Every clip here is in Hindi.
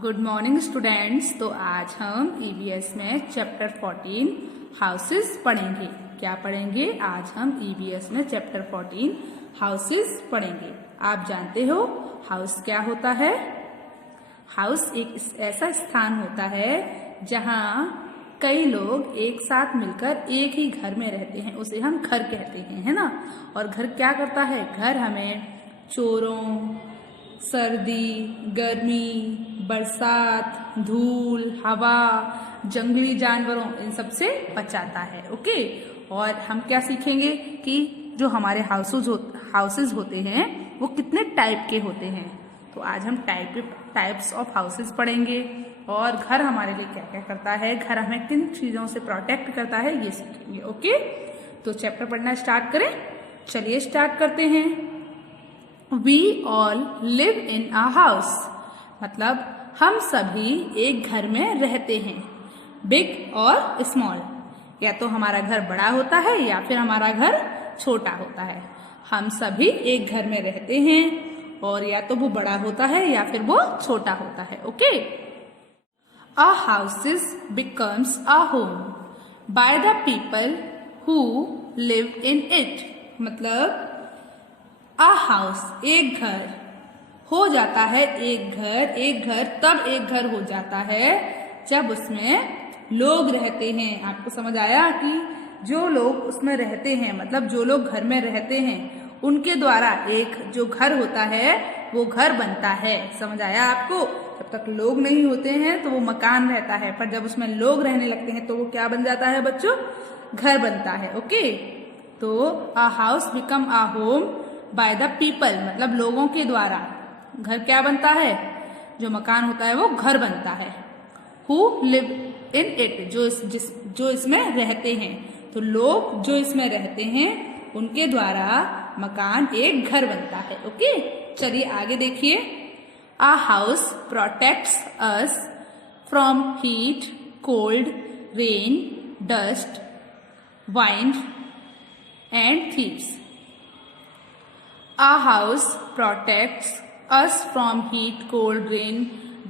Good morning students. तो आज हम ईवीएस में चैप्टर 14 हाउसेस पढ़ेंगे। क्या पढ़ेंगे? आज हम ईवीएस में चैप्टर 14 हाउसेस पढ़ेंगे। आप जानते हो हाउस क्या होता है? हाउस एक ऐसा स्थान होता है जहाँ कई लोग एक साथ मिलकर एक ही घर में रहते हैं, उसे हम घर कहते हैं, है ना। और घर क्या करता है? घर हमें चोरों, सर्दी, गर्मी, बरसात, धूल, हवा, जंगली जानवरों, इन सब से बचाता है। ओके। और हम क्या सीखेंगे कि जो हमारे हाउसेज होते हैं वो कितने टाइप के होते हैं। तो आज हम टाइप्स ऑफ हाउसेज पढ़ेंगे और घर हमारे लिए क्या क्या करता है, घर हमें किन चीजों से प्रोटेक्ट करता है, ये सीखेंगे। ओके। तो चैप्टर पढ़ना स्टार्ट करें। चलिए स्टार्ट करते हैं। We all live in a house, मतलब हम सभी एक घर में रहते हैं। बिग और स्मॉल, या तो हमारा घर बड़ा होता है या फिर हमारा घर छोटा होता है। हम सभी एक घर में रहते हैं और या तो वो बड़ा होता है या फिर वो छोटा होता है। Okay. A house becomes a home by the people who live in it, मतलब आ हाउस एक घर हो जाता है। एक घर तब एक घर हो जाता है जब उसमें लोग रहते हैं। आपको समझ आया कि जो लोग उसमें रहते हैं, मतलब जो लोग घर में रहते हैं, उनके द्वारा एक जो घर होता है वो घर बनता है। समझ आया आपको? जब तक लोग नहीं होते हैं तो वो मकान रहता है, पर जब उसमें लोग रहने लगते हैं तो वो क्या बन जाता है बच्चों? घर बनता है। ओके। तो a house become a home by the people, मतलब लोगों के द्वारा घर क्या बनता है? जो मकान होता है वो घर बनता है। हु लिव इन इट, जो इसमें रहते हैं। तो लोग जो इसमें रहते हैं उनके द्वारा मकान एक घर बनता है। ओके। चलिए आगे देखिए। A house protects us from heat, cold, rain, dust, wind and thieves. A house protects us from heat, cold, rain,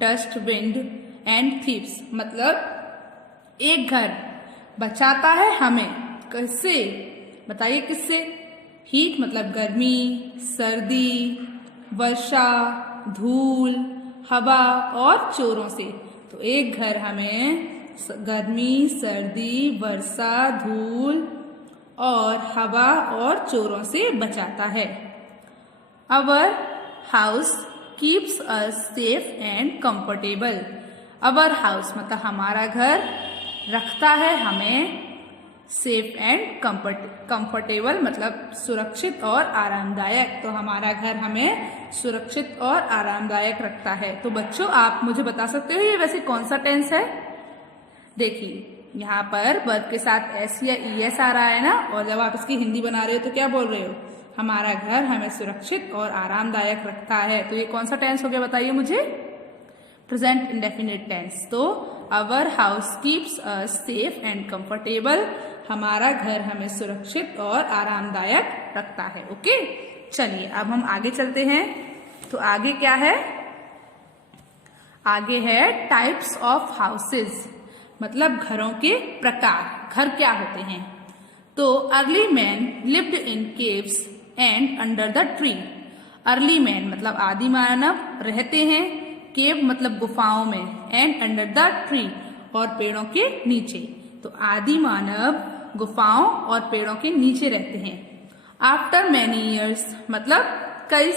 dust, wind and thieves, मतलब एक घर बचाता है हमें। किससे? बताइए किससे? हीट मतलब गर्मी, सर्दी, वर्षा, धूल, हवा और चोरों से। तो एक घर हमें गर्मी, सर्दी, वर्षा, धूल और हवा और चोरों से बचाता है। Our house keeps us safe and comfortable. Our house मतलब हमारा घर रखता है हमें सेफ एंड कंफर्टेबल, मतलब सुरक्षित और आरामदायक। तो हमारा घर हमें सुरक्षित और आरामदायक रखता है। तो बच्चों आप मुझे बता सकते हो ये वैसे कौन सा टेंस है? देखिए यहाँ पर वर्ब के साथ एस या ईएस आ रहा है ना, और जब आप इसकी हिंदी बना रहे हो तो क्या बोल रहे हो? हमारा घर हमें सुरक्षित और आरामदायक रखता है। तो ये कौन सा टेंस हो गया बताइए मुझे? Present indefinite tense. तो our house keeps us safe and comfortable, हमारा घर हमें सुरक्षित और आरामदायक रखता है। ओके। चलिए अब हम आगे चलते हैं। तो आगे क्या है? आगे है टाइप्स ऑफ हाउसेज, मतलब घरों के प्रकार। घर क्या होते हैं? तो early man lived in caves and under the tree. Early man मतलब आदि मानव रहते हैं, केव मतलब गुफाओं में, एंड अंडर द ट्री और पेड़ों के नीचे। तो आदि मानव गुफाओं और पेड़ों के नीचे रहते हैं। आफ्टर मैनी ईयर्स मतलब कई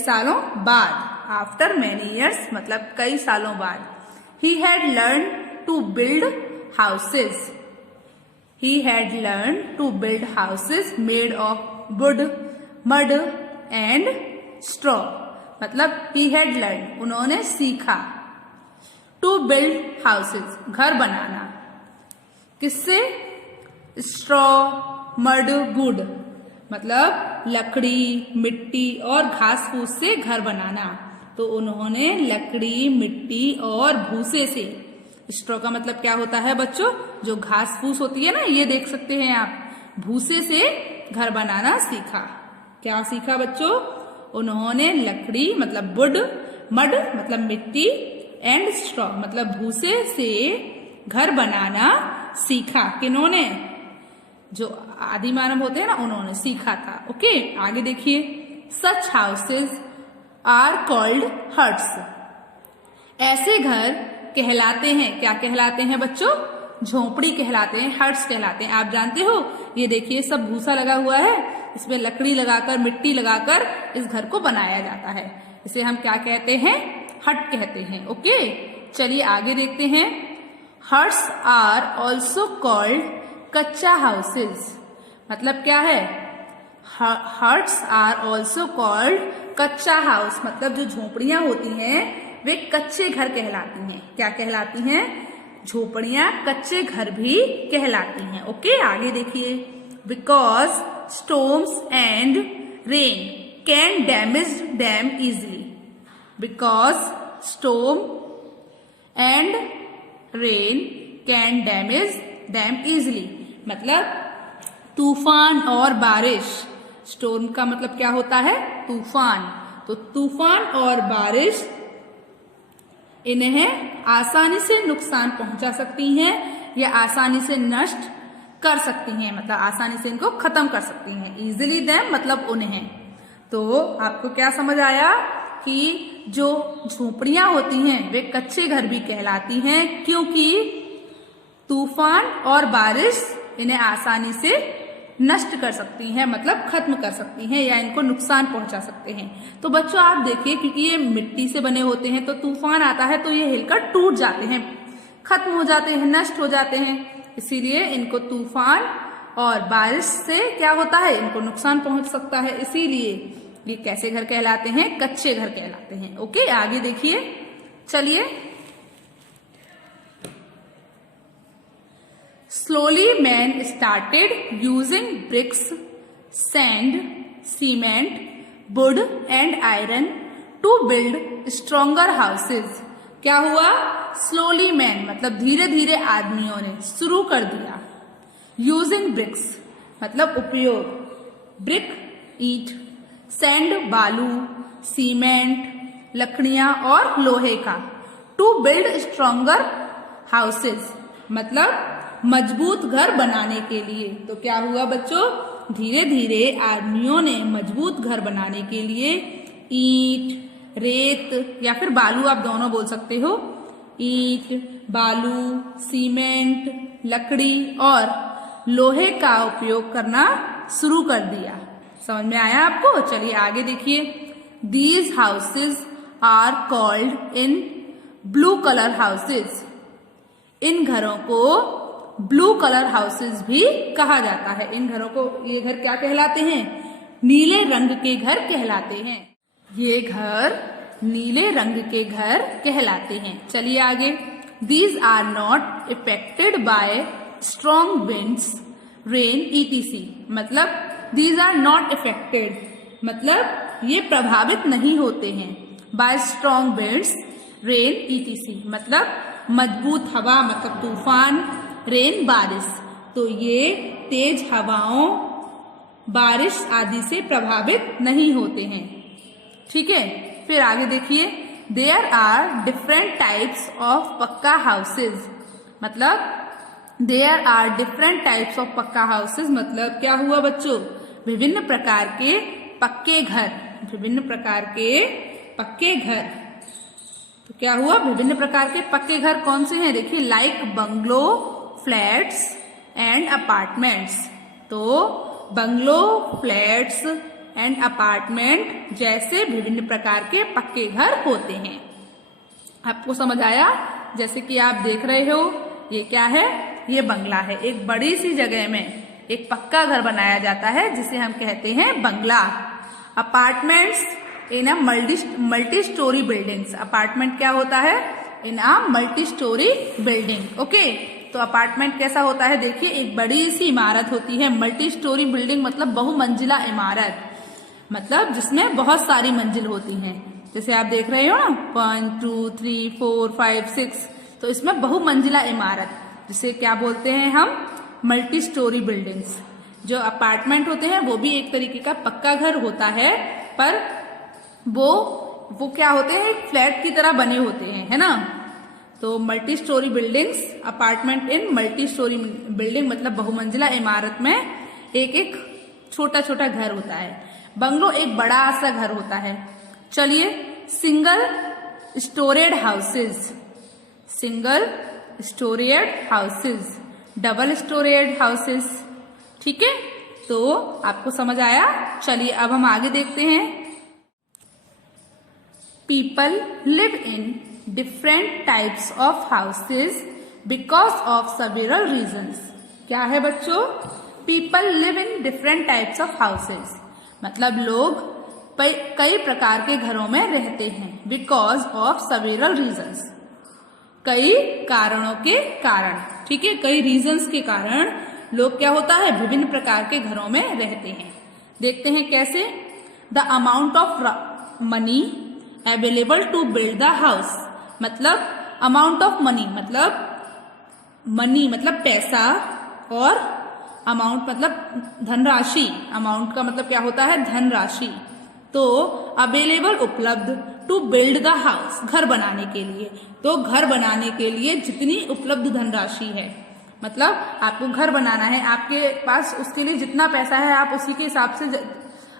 सालों बाद। आफ्टर मैनी ईयर्स मतलब कई सालों बाद। He had learn to build houses. He had learned to build houses made of wood, mud and straw. मतलब he had learned, उन्होंने सीखा, to build houses, घर बनाना। किससे? straw, mud, wood, मतलब लकड़ी, मिट्टी और घास फूस से घर बनाना। तो उन्होंने लकड़ी, मिट्टी और भूसे से, स्ट्रॉ का मतलब क्या होता है बच्चों? जो घास फूस होती है ना, ये देख सकते हैं आप, भूसे से घर बनाना सीखा। क्या सीखा बच्चों? उन्होंने लकड़ी मतलब वुड, मड मतलब मिट्टी, एंड स्ट्रॉ मतलब भूसे से घर बनाना सीखा। किन्होंने? जो आदि मानव होते हैं ना, उन्होंने सीखा था। ओके, आगे देखिए। सच हाउसेज आर कॉल्ड हट्स। ऐसे घर कहलाते हैं, क्या कहलाते हैं बच्चों? झोपड़ी कहलाते हैं, हट्स कहलाते हैं। आप जानते हो, ये देखिए सब भूसा लगा हुआ है, इसमें लकड़ी लगाकर, मिट्टी लगाकर इस घर को बनाया जाता है। इसे हम क्या कहते हैं? हट कहते हैं। ओके, चलिए आगे देखते हैं। हट्स आर ऑल्सो कॉल्ड कच्चा हाउसेज। मतलब क्या है? हट्स आर ऑल्सो कॉल्ड कच्चा हाउस। मतलब जो झोपड़ियां होती हैं वे कच्चे घर कहलाती हैं। क्या कहलाती हैं? झोपड़ियां कच्चे घर भी कहलाती हैं। ओके, आगे देखिए। Because storms and rain can damage dam easily. Because storm and rain can damage dam easily. मतलब तूफान और बारिश। स्टॉर्म का मतलब क्या होता है? तूफान। तो तूफान और बारिश इन्हें आसानी से नुकसान पहुंचा सकती हैं या आसानी से नष्ट कर सकती हैं, मतलब आसानी से इनको खत्म कर सकती हैं। इजिली देम मतलब उन्हें। तो आपको क्या समझ आया कि जो झोपड़ियां होती हैं वे कच्चे घर भी कहलाती हैं, क्योंकि तूफान और बारिश इन्हें आसानी से नष्ट कर सकती हैं, मतलब खत्म कर सकती हैं या इनको नुकसान पहुंचा सकते हैं। तो बच्चों आप देखिए, क्योंकि ये मिट्टी से बने होते हैं तो तूफान आता है तो ये हिलकर टूट जाते हैं, खत्म हो जाते हैं, नष्ट हो जाते हैं। इसीलिए इनको तूफान और बारिश से क्या होता है? इनको नुकसान पहुंच सकता है। इसीलिए ये कैसे घर कहलाते हैं? कच्चे घर कहलाते हैं। ओके, आगे देखिए। चलिए। Slowly man started using bricks, sand, cement, wood and iron to build stronger houses. क्या हुआ? Slowly man मतलब धीरे धीरे आदमियों ने शुरू कर दिया। Using bricks मतलब उपयोग, brick ईंट, sand बालू, सीमेंट लकड़ियां और लोहे का, to build stronger houses मतलब मजबूत घर बनाने के लिए। तो क्या हुआ बच्चों? धीरे धीरे आदमियों ने मजबूत घर बनाने के लिए ईंट, रेत या फिर बालू, आप दोनों बोल सकते हो, ईंट, बालू, सीमेंट, लकड़ी और लोहे का उपयोग करना शुरू कर दिया। समझ में आया आपको? चलिए आगे देखिए। These houses are called in blue colour houses. इन घरों को ब्लू कलर हाउसेज भी कहा जाता है। इन घरों को, ये घर क्या कहलाते हैं? नीले रंग के घर कहलाते हैं। ये घर नीले रंग के घर कहलाते हैं। चलिए आगे। These are not affected by strong winds, rain ETC. मतलब दीज आर नॉट इफेक्टेड मतलब ये प्रभावित नहीं होते हैं by strong winds, rain ETC मतलब मजबूत हवा मतलब तूफान, रेन बारिश। तो ये तेज हवाओं, बारिश आदि से प्रभावित नहीं होते हैं। ठीक है, फिर आगे देखिए। There are different types of pucca houses. मतलब there are different types of pucca houses मतलब क्या हुआ बच्चों? विभिन्न प्रकार के पक्के घर। विभिन्न प्रकार के पक्के घर। तो क्या हुआ? विभिन्न प्रकार के पक्के घर कौन से हैं? देखिए, like bungalow, flats and apartments. तो बंगलो, फ्लैट्स एंड अपार्टमेंट जैसे विभिन्न प्रकार के पक्के घर होते हैं। आपको समझ आया? जैसे कि आप देख रहे हो, ये क्या है? ये बंगला है। एक बड़ी सी जगह में एक पक्का घर बनाया जाता है जिसे हम कहते हैं बंगला। Apartments in a multi storey buildings. Apartment क्या होता है? In a multi storey building. Okay, तो अपार्टमेंट कैसा होता है? देखिए, एक बड़ी सी इमारत होती है। मल्टी स्टोरी बिल्डिंग मतलब बहुमंजिला इमारत, मतलब जिसमें बहुत सारी मंजिल होती हैं। जैसे आप देख रहे हो ना, 1 2 3 4 5 6, तो इसमें बहुमंजिला इमारत जिसे क्या बोलते हैं हम? Multi storey buildings. जो अपार्टमेंट होते हैं वो भी एक तरीके का पक्का घर होता है, पर वो वो क्या होते हैं, एक फ्लैट की तरह बने होते हैं, है ना। तो multi storey buildings, apartment in multi storey building मतलब बहुमंजिला इमारत में एक एक छोटा छोटा घर होता है। बंगलो एक बड़ा सा घर होता है। चलिए, single storeyed houses, single storeyed houses, double storeyed houses, ठीक है। तो आपको समझ आया। चलिए अब हम आगे देखते हैं। People live in different types of houses because of several reasons. क्या है बच्चों, people live in different types of houses मतलब लोग कई प्रकार के घरों में रहते हैं। बिकॉज ऑफ सेवरल रीजन्स, कई कारणों के कारण, ठीक है, कई रीजन्स के कारण लोग क्या होता है, विभिन्न प्रकार के घरों में रहते हैं। देखते हैं कैसे। The amount of money available to build the house मतलब अमाउंट ऑफ मनी मतलब पैसा, और अमाउंट मतलब धनराशि। अमाउंट का मतलब क्या होता है, धनराशि। तो अवेलेबल उपलब्ध टू बिल्ड द हाउस घर बनाने के लिए। तो घर बनाने के लिए जितनी उपलब्ध धनराशि है, मतलब आपको घर बनाना है, आपके पास उसके लिए जितना पैसा है आप उसी के हिसाब से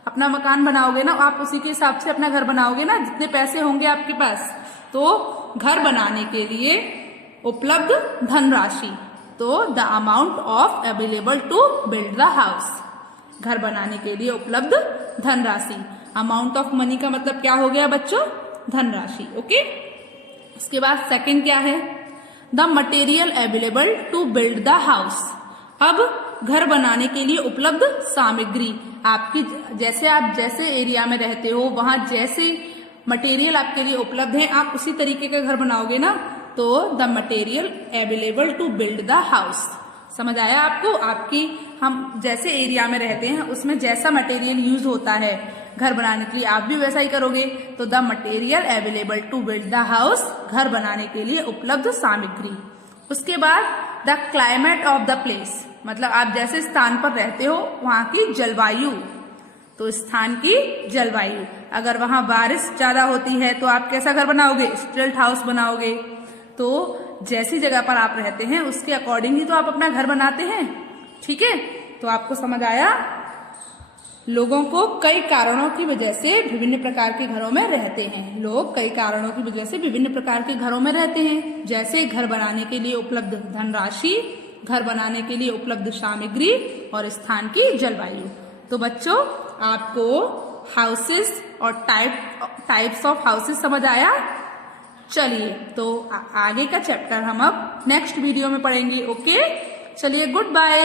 अपना मकान बनाओगे ना, आप उसी के हिसाब से अपना घर बनाओगे ना, जितने पैसे होंगे आपके पास। तो घर बनाने के लिए उपलब्ध धनराशि, तो the amount of available to build the house, घर बनाने के लिए उपलब्ध धनराशि। अमाउंट ऑफ मनी का मतलब क्या हो गया बच्चों, धनराशि। ओके, उसके बाद सेकंड क्या है, the material available to build the house. अब घर बनाने के लिए उपलब्ध सामग्री, आपकी आप जैसे एरिया में रहते हो वहां जैसे मटेरियल आपके लिए उपलब्ध है, आप उसी तरीके का घर बनाओगे ना। तो the material available to build the house, समझ आया आपको। हम जैसे एरिया में रहते हैं उसमें जैसा मटेरियल यूज होता है घर बनाने के लिए, आप भी वैसा ही करोगे। तो the material available to build the house, घर बनाने के लिए उपलब्ध सामग्री। उसके बाद the climate of the place, मतलब आप जैसे स्थान पर रहते हो वहां की जलवायु। तो स्थान की जलवायु, अगर वहां बारिश ज्यादा होती है तो आप कैसा घर बनाओगे, स्टिल्ट हाउस बनाओगे। तो जैसी जगह पर आप रहते हैं उसके अकॉर्डिंग ही तो आप अपना घर बनाते हैं, ठीक है। तो आपको समझ आया। लोगों को कई कारणों की वजह से विभिन्न प्रकार के घरों में रहते हैं। लोग कई कारणों की वजह से विभिन्न प्रकार के घरों में रहते हैं, जैसे घर बनाने के लिए उपलब्ध धनराशि, घर बनाने के लिए उपलब्ध सामग्री और स्थान की जलवायु। तो बच्चों आपको हाउसेस और टाइप्स ऑफ हाउसेस समझ आया। चलिए तो आगे का चैप्टर हम अब नेक्स्ट वीडियो में पढ़ेंगे। ओके, चलिए, गुड बाय।